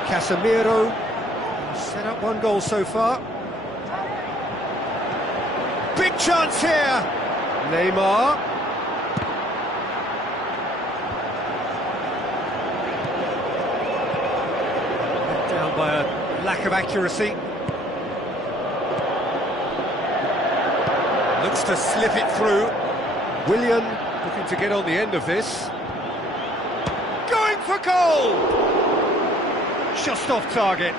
Casemiro set up one goal so far. Big chance here. Neymar. of accuracy. Looks to slip it through. Willian looking to get on the end of this. Going for goal! Just off target.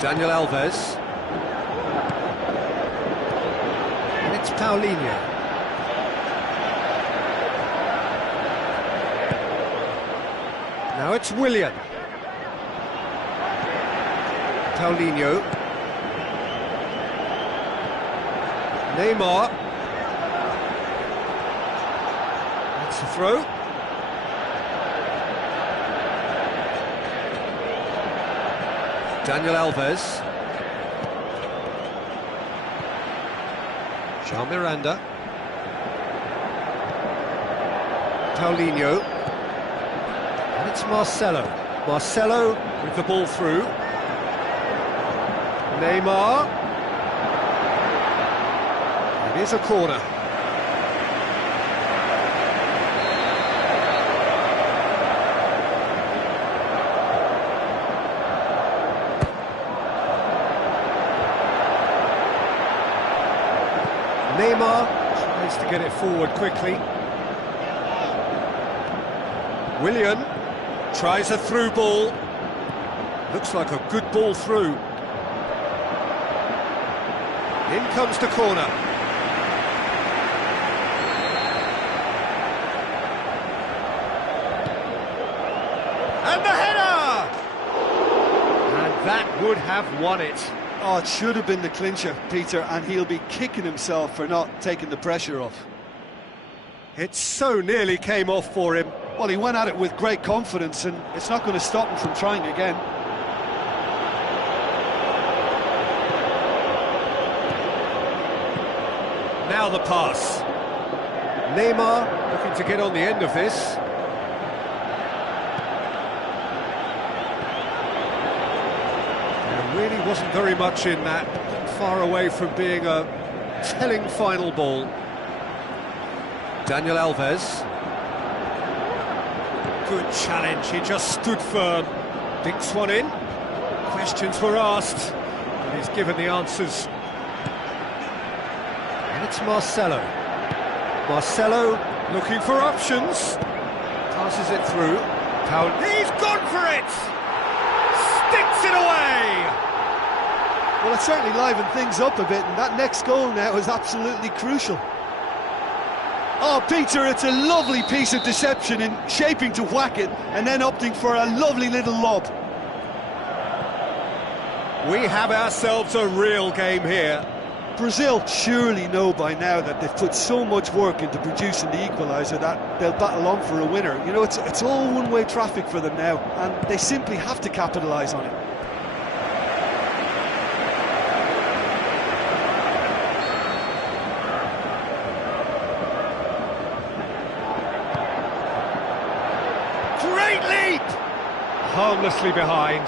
Daniel Alves. And it's Paulinho. Now it's Willian. Paulinho. Neymar. That's a throw. Daniel Alves. Jean Miranda. Paulinho. And it's Marcelo. Marcelo with the ball through. Neymar. It is a corner. Neymar tries to get it forward quickly. Willian tries a through ball. Looks like a good ball through. In comes the corner. And the header! And that would have won it. Oh, it should have been the clincher, Peter, and he'll be kicking himself for not taking the pressure off. It so nearly came off for him. Well, he went at it with great confidence, and it's not going to stop him from trying again. Now the pass. Neymar looking to get on the end of this. There really wasn't very much in that, far away from being a telling final ball. Daniel Alves. Good challenge, he just stood firm. Dinks one in. Questions were asked, but he's given the answers. And it's Marcelo. Marcelo looking for options. Passes it through. He's gone for it! Sticks it away! Well, it certainly livened things up a bit, and that next goal now is absolutely crucial. Oh, Peter, it's a lovely piece of deception in shaping to whack it and then opting for a lovely little lob. We have ourselves a real game here. Brazil surely know by now that they've put so much work into producing the equaliser that they'll battle on for a winner. You know, it's all one-way traffic for them now, and they simply have to capitalise on it. Great leap! Harmlessly behind.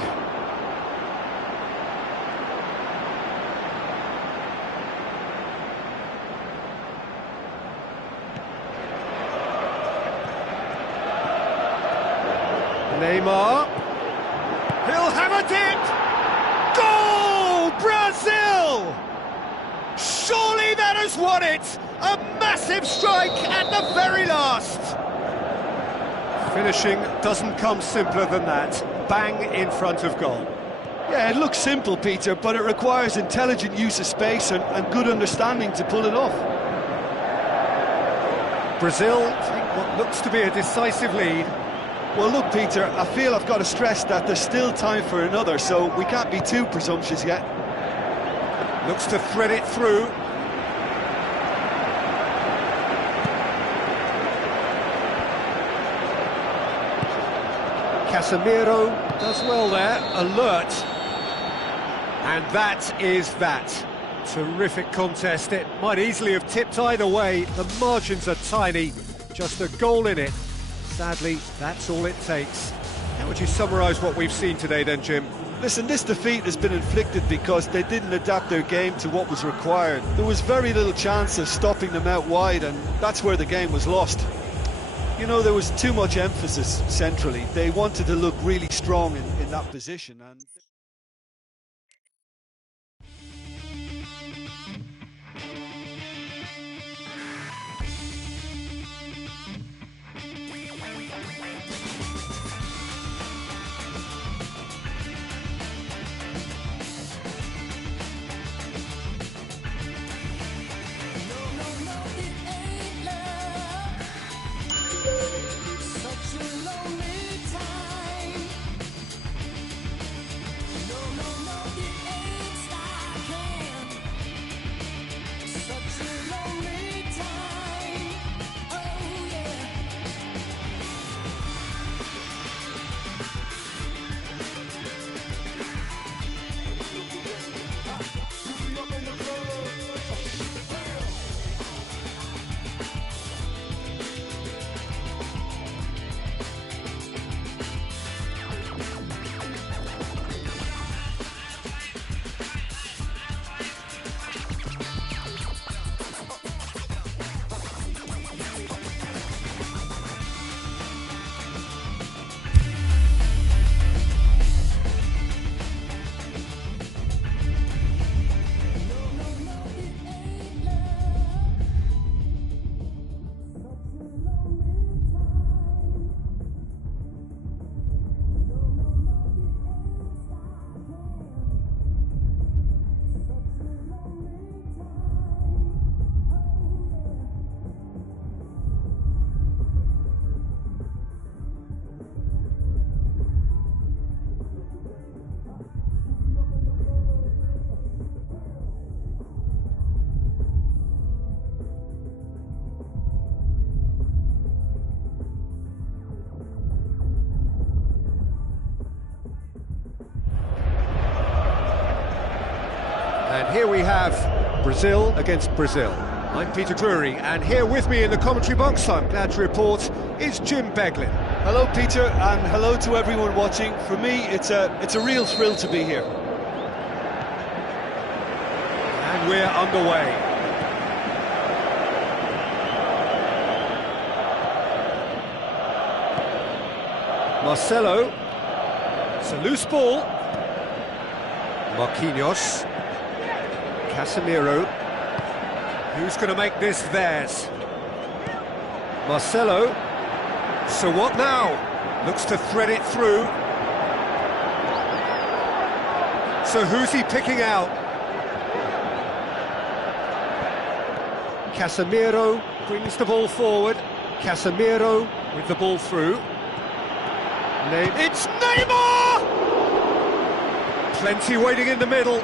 Neymar. He'll have a dip! Goal! Brazil! Surely that has won it! A massive strike at the very last! Finishing doesn't come simpler than that. Bang in front of goal. Yeah, it looks simple, Peter, but it requires intelligent use of space and good understanding to pull it off. Brazil take what looks to be a decisive lead. Well, look, Peter, I feel I've got to stress that there's still time for another, so we can't be too presumptuous yet. Looks to thread it through. Casemiro does well there, alert. And that is that. Terrific contest. It might easily have tipped either way. The margins are tiny, just a goal in it. Sadly, that's all it takes. How would you summarise what we've seen today then, Jim? Listen, this defeat has been inflicted because they didn't adapt their game to what was required. There was very little chance of stopping them out wide, and that's where the game was lost. You know, there was too much emphasis centrally. They wanted to look really strong in that position. And And here we have Brazil against Brazil. I'm Peter Drury, and here with me in the commentary box, I'm glad to report, is Jim Beglin. hello, Peter, and hello to everyone watching. For me, it's a real thrill to be here. And we're underway. Marcelo. It's a loose ball. Marquinhos. Casemiro. Who's going to make this theirs? Marcelo. So what now? Looks to thread it through. So who's he picking out? Casemiro brings the ball forward. Casemiro with the ball through. It's Neymar! Plenty waiting in the middle.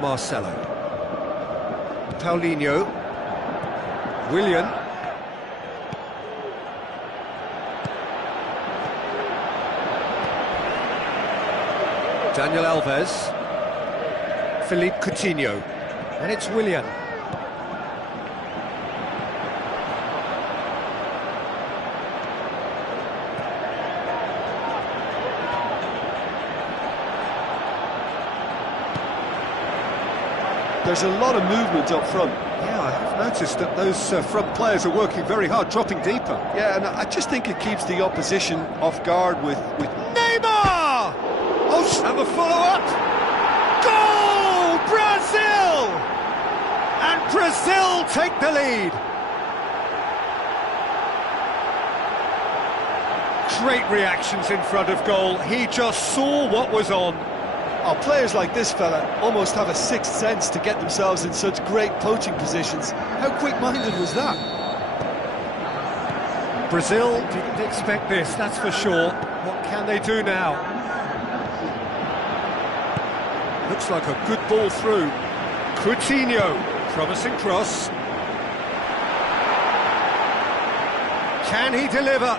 Marcelo. Paulinho. Willian. Daniel Alves. Philippe Coutinho. And it's Willian. There's a lot of movement up front. Yeah, I have noticed that those front players are working very hard, dropping deeper. Yeah, and I just think it keeps the opposition off guard with Neymar! Oh, and the follow-up! Goal! Brazil! And Brazil take the lead. Great reactions in front of goal. He just saw what was on. Oh, players like this fella almost have a sixth sense to get themselves in such great poaching positions. How quick-minded was that? Brazil didn't expect this, that's for sure. What can they do now? Looks like a good ball through. Coutinho, promising cross. Can he deliver?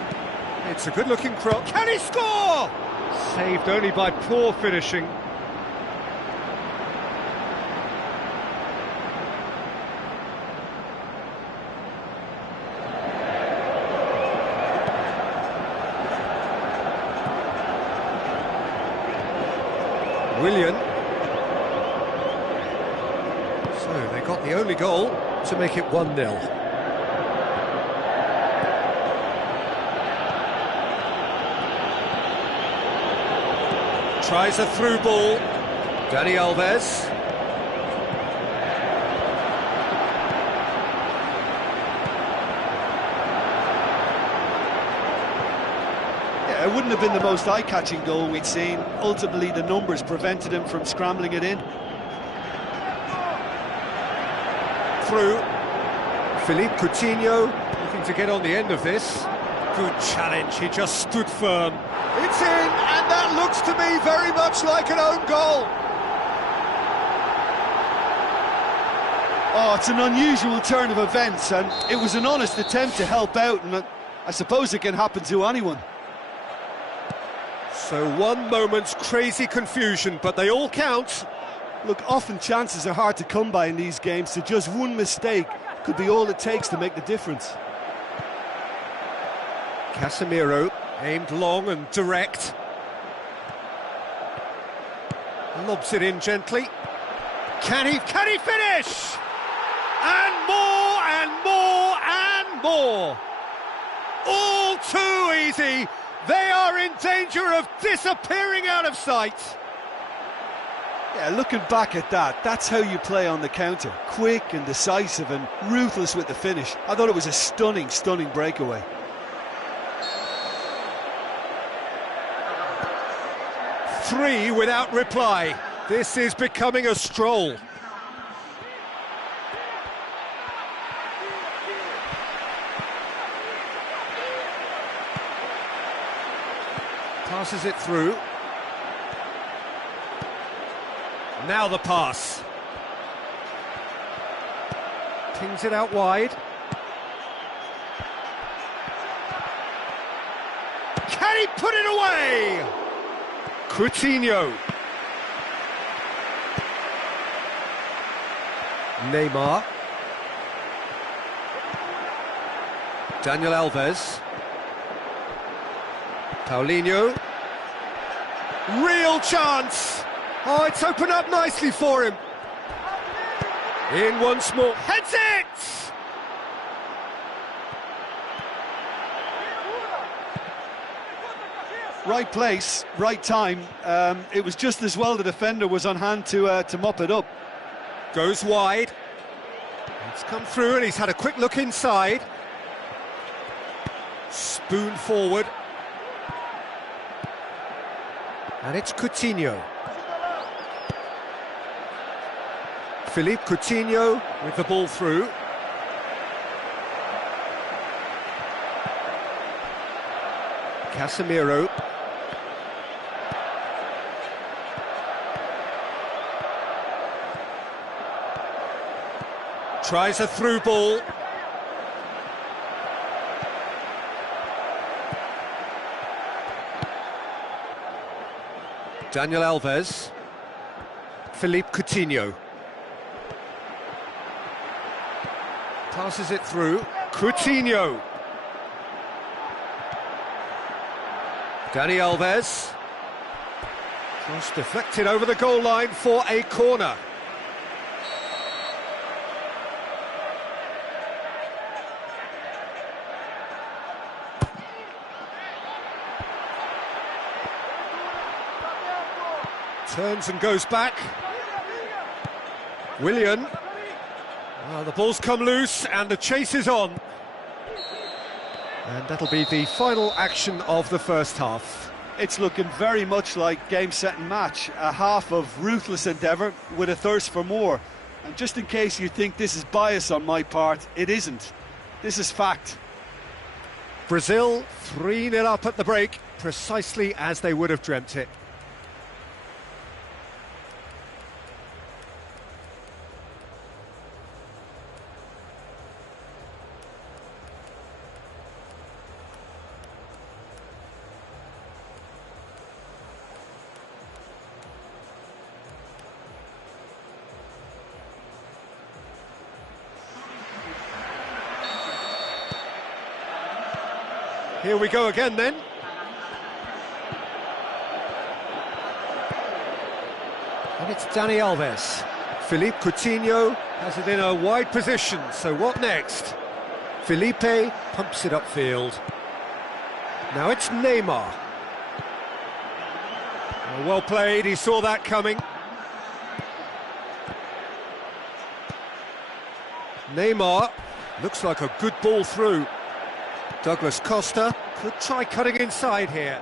It's a good-looking cross. Can he score? Saved only by poor finishing. Willian. So they got the only goal to make it 1-0. Tries a through ball. Dani Alves. Yeah, it wouldn't have been the most eye-catching goal we'd seen. Ultimately, the numbers prevented him from scrambling it in. Through. Philippe Coutinho looking to get on the end of this. Good challenge, he just stood firm. It's in, and that looks to me very much like an own goal. Oh, it's an unusual turn of events, and it was an honest attempt to help out, and I suppose it can happen to anyone. So one moment's crazy confusion, but they all count. Look, often chances are hard to come by in these games, so just one mistake could be all it takes to make the difference. Casemiro, aimed long and direct. Lobs it in gently. Can he finish? And more and more and more. All too easy. They are in danger of disappearing out of sight. Yeah, looking back at that, that's how you play on the counter. Quick and decisive and ruthless with the finish. I thought it was a stunning, stunning breakaway. Three without reply. This is becoming a stroll. Passes it through. Now the pass. Pings it out wide. Can he put it away? Coutinho. Neymar. Daniel Alves. Paulinho. Real chance. Oh, it's opened up nicely for him. In once more. Heads it! Right place, right time. It was just as well the defender was on hand to mop it up. Goes wide. It's come through and he's had a quick look inside. Spoon forward. And it's Coutinho. Philippe Coutinho with the ball through. Casemiro. Tries a through ball. Daniel Alves. Philippe Coutinho. Passes it through. Coutinho. Dani Alves. Cross deflected over the goal line for a corner. Turns and goes back. Willian. Well, the ball's come loose and the chase is on. And that'll be the final action of the first half. It's looking very much like game, set and match. A half of ruthless endeavour with a thirst for more. And just in case you think this is bias on my part, it isn't. This is fact. Brazil 3-0 up at the break, precisely as they would have dreamt it. Here we go again then. And it's Dani Alves. Philippe Coutinho has it in a wide position, so what next? Felipe pumps it upfield. Now it's Neymar. Oh, well played, he saw that coming. Neymar, looks like a good ball through. Douglas Costa could try cutting inside here.